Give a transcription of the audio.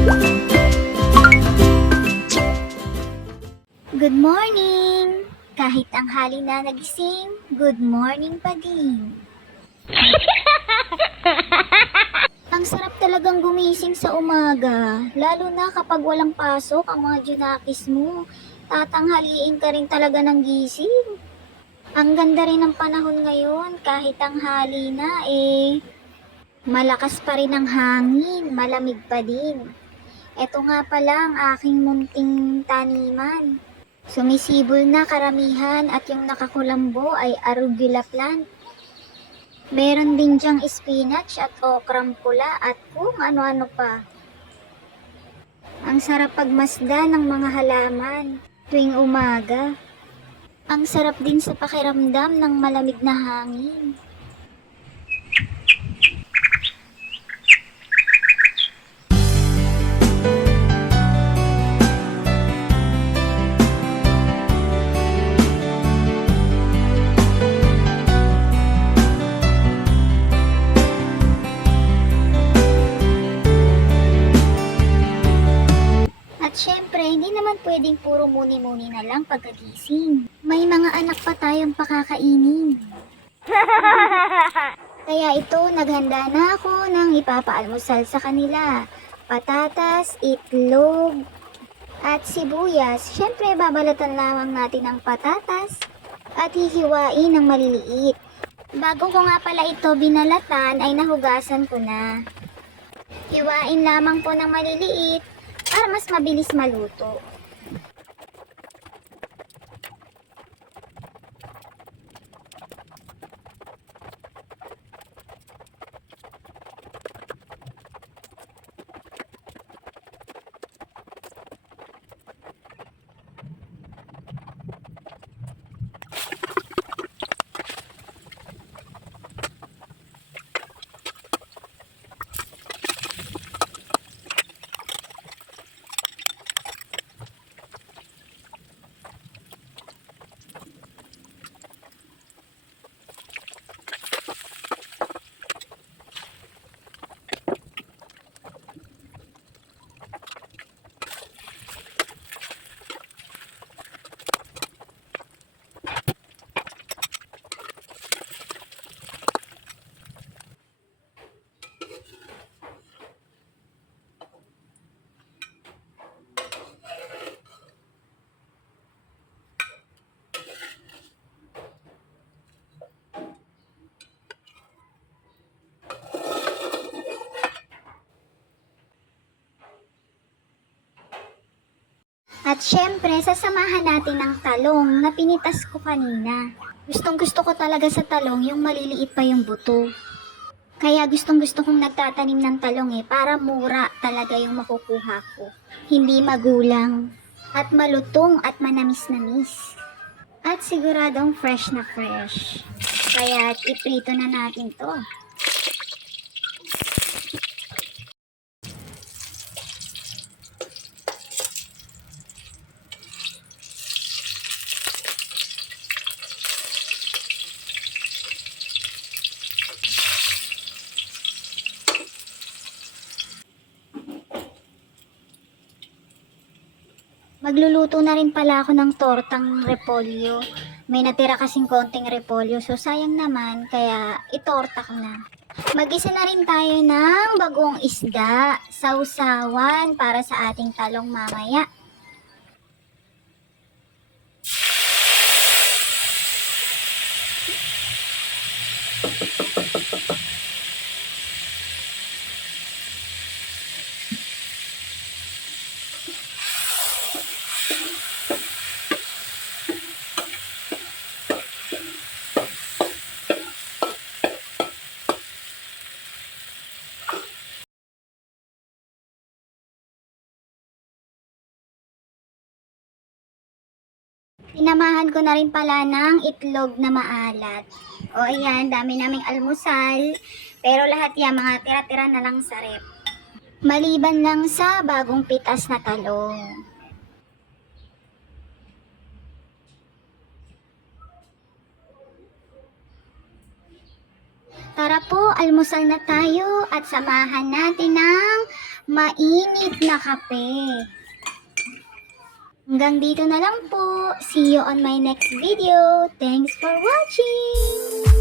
Good morning! Kahit tanghali na nagising, good morning pa din. Ang sarap talagang gumising sa umaga, lalo na kapag walang pasok ang mga junakis mo. Tatanghaliin ka rin talaga ng gising. Ang ganda rin ng panahon ngayon, kahit tanghali na malakas pa rin ang hangin, malamig pa din. Eto nga pala ang aking munting taniman. Sumisibol na karamihan at yung nakakulambo ay arugula plant. Meron din dyang spinach at okrang pula at kung ano-ano pa. Ang sarap pagmasda ng mga halaman tuwing umaga. Ang sarap din sa pakiramdam ng malamig na hangin. At syempre, hindi naman pwedeng puro muni-muni na lang pagkagising. May mga anak pa tayong pakakainin. Kaya ito, naghanda na ako ng ipapaalmusal sa kanila. Patatas, itlog, at sibuyas. Syempre, babalatan lamang natin ang patatas at hihiwain ng maliliit. Bago ko nga pala ito binalatan, ay nahugasan ko na. Hiwain lamang po ng maliliit para mas mabilis maluto. At syempre, sasamahan natin ng talong na pinitas ko kanina. Gustong gusto ko talaga sa talong yung maliliit pa yung buto. Kaya gustong gusto kong nagtatanim ng talong para mura talaga yung makukuha ko. Hindi magulang at malutong at manamis-namis. At siguradong fresh na fresh. Kaya iprito na natin to. Magluluto na rin pala ako ng tortang repolyo. May natira kasing konting repolyo, so sayang naman, kaya itorta ko na. Mag-isa na rin tayo ng bagong isda, sausawan para sa ating talong mamaya. Pinamahan ko na rin pala ng itlog na maalat. O ayan, dami naming almusal. Pero lahat yan, mga tira-tira na lang sa rep. Maliban lang sa bagong pitas na talong. Tara po, almusal na tayo at samahan natin ng mainit na kape. Hanggang dito na lang po. See you on my next video. Thanks for watching!